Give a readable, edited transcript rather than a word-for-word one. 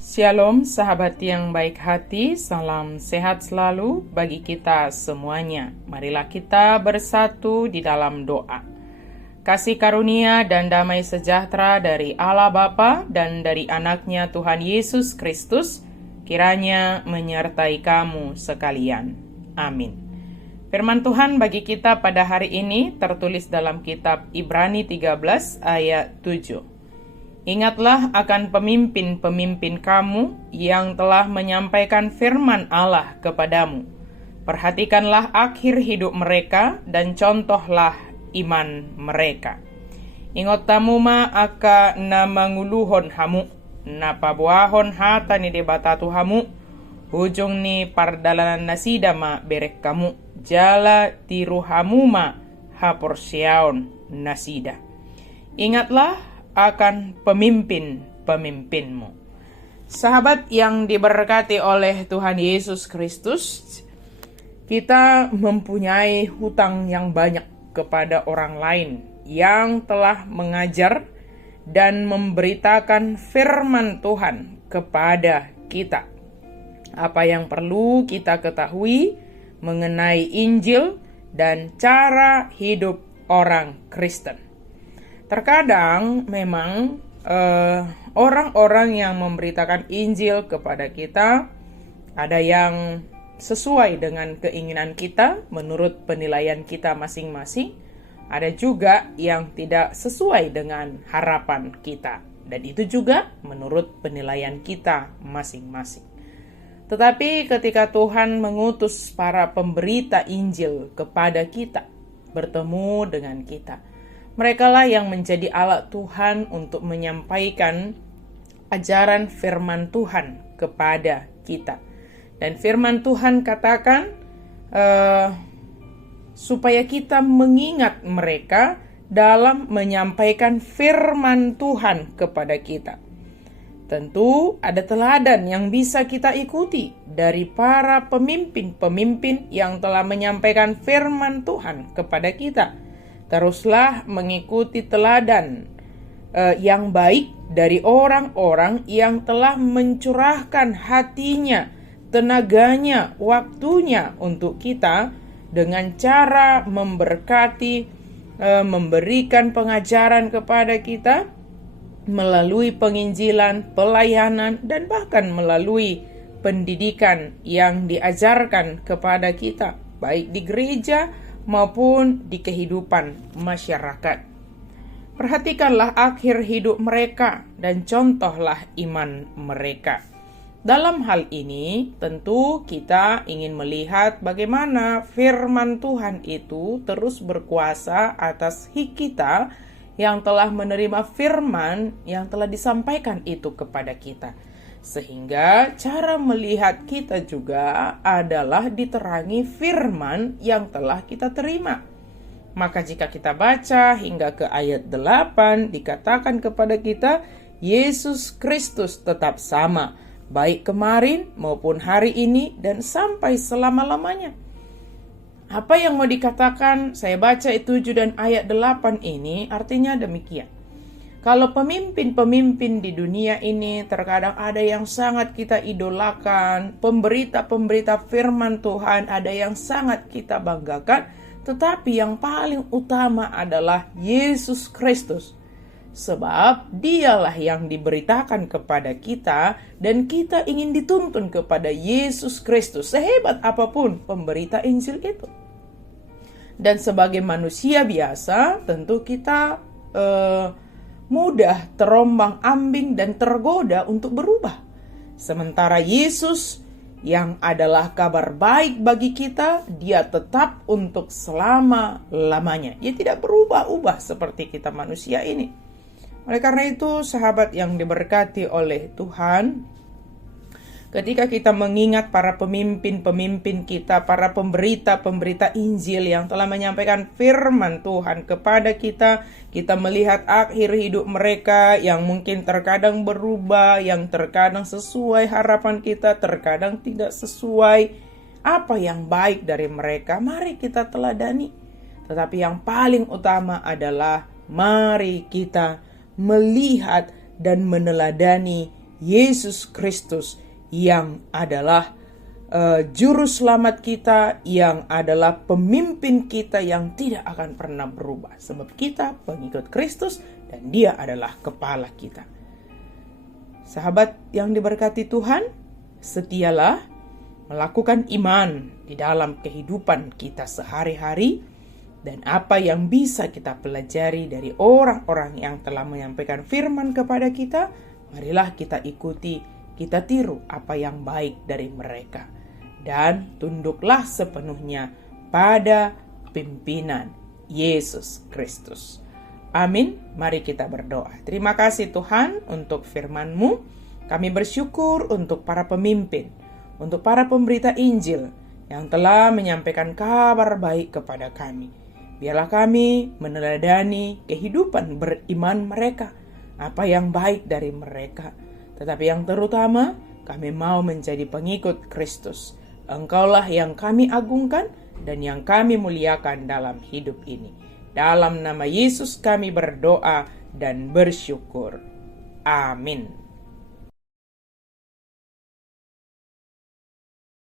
Shalom sahabat yang baik hati, salam sehat selalu bagi kita semuanya. Marilah kita bersatu di dalam doa. Kasih karunia dan damai sejahtera dari Allah Bapa dan dari anaknya Tuhan Yesus Kristus kiranya menyertai kamu sekalian. Amin. Firman Tuhan bagi kita pada hari ini tertulis dalam kitab Ibrani 13 ayat 7. Ingatlah akan pemimpin-pemimpin kamu yang telah menyampaikan firman Allah kepadamu. Perhatikanlah akhir hidup mereka dan contohlah iman mereka. Ingot tamuma aka na manguluhon hamu, na pabuahon hata ni debatatu hamu, hujung ni pardalanan nasidama berek kamu, jala tiru hamuma haporsyaon nasida. Ingatlah akan pemimpin-pemimpinmu. Sahabat yang diberkati oleh Tuhan Yesus Kristus, kita mempunyai hutang yang banyak kepada orang lain yang telah mengajar dan memberitakan firman Tuhan kepada kita. Apa yang perlu kita ketahui mengenai Injil dan cara hidup orang Kristen. Terkadang memang orang-orang yang memberitakan Injil kepada kita ada yang sesuai dengan keinginan kita menurut penilaian kita masing-masing, ada juga yang tidak sesuai dengan harapan kita, dan itu juga menurut penilaian kita masing-masing. Tetapi ketika Tuhan mengutus para pemberita Injil kepada kita, bertemu dengan kita, merekalah yang menjadi alat Tuhan untuk menyampaikan ajaran firman Tuhan kepada kita. Dan firman Tuhan katakan supaya kita mengingat mereka dalam menyampaikan firman Tuhan kepada kita. Tentu ada teladan yang bisa kita ikuti dari para pemimpin-pemimpin yang telah menyampaikan firman Tuhan kepada kita. Teruslah mengikuti teladan yang baik dari orang-orang yang telah mencurahkan hatinya, tenaganya, waktunya untuk kita dengan cara memberkati, memberikan pengajaran kepada kita melalui penginjilan, pelayanan, dan bahkan melalui pendidikan yang diajarkan kepada kita, baik di gereja maupun di kehidupan masyarakat. Perhatikanlah akhir hidup mereka dan contohlah iman mereka. Dalam hal ini, tentu kita ingin melihat bagaimana firman Tuhan itu terus berkuasa atas kita yang telah menerima firman yang telah disampaikan itu kepada kita. Sehingga cara melihat kita juga adalah diterangi firman yang telah kita terima. Maka jika kita baca hingga ke ayat 8, dikatakan kepada kita, Yesus Kristus tetap sama, baik kemarin maupun hari ini dan sampai selama-lamanya. Apa yang mau dikatakan? Saya baca 7 dan ayat 8 ini artinya demikian. Kalau pemimpin-pemimpin di dunia ini terkadang ada yang sangat kita idolakan, pemberita-pemberita firman Tuhan ada yang sangat kita banggakan, tetapi yang paling utama adalah Yesus Kristus. Sebab dialah yang diberitakan kepada kita dan kita ingin dituntun kepada Yesus Kristus sehebat apapun pemberita Injil itu. Dan sebagai manusia biasa tentu kita mudah terombang-ambing dan tergoda untuk berubah. Sementara Yesus yang adalah kabar baik bagi kita, dia tetap untuk selama-lamanya. Dia tidak berubah-ubah seperti kita manusia ini. Oleh karena itu, sahabat yang diberkati oleh Tuhan, ketika kita mengingat para pemimpin-pemimpin kita, para pemberita-pemberita Injil yang telah menyampaikan firman Tuhan kepada kita, kita melihat akhir hidup mereka yang mungkin terkadang berubah, yang terkadang sesuai harapan kita, terkadang tidak sesuai apa yang baik dari mereka. Mari kita teladani. Tetapi yang paling utama adalah mari kita melihat dan meneladani Yesus Kristus yang adalah juru selamat kita, yang adalah pemimpin kita yang tidak akan pernah berubah. Sebab kita pengikut Kristus dan Dia adalah kepala kita. Sahabat yang diberkati Tuhan, setialah melakukan iman di dalam kehidupan kita sehari-hari, dan apa yang bisa kita pelajari dari orang-orang yang telah menyampaikan firman kepada kita, marilah kita ikuti, kita tiru apa yang baik dari mereka. Dan tunduklah sepenuhnya pada pimpinan Yesus Kristus. Amin. Mari kita berdoa. Terima kasih Tuhan untuk firman-Mu. Kami bersyukur untuk para pemimpin, untuk para pemberita Injil yang telah menyampaikan kabar baik kepada kami. Biarlah kami meneladani kehidupan beriman mereka, apa yang baik dari mereka. Tetapi yang terutama, kami mau menjadi pengikut Kristus. Engkaulah yang kami agungkan dan yang kami muliakan dalam hidup ini. Dalam nama Yesus kami berdoa dan bersyukur. Amin.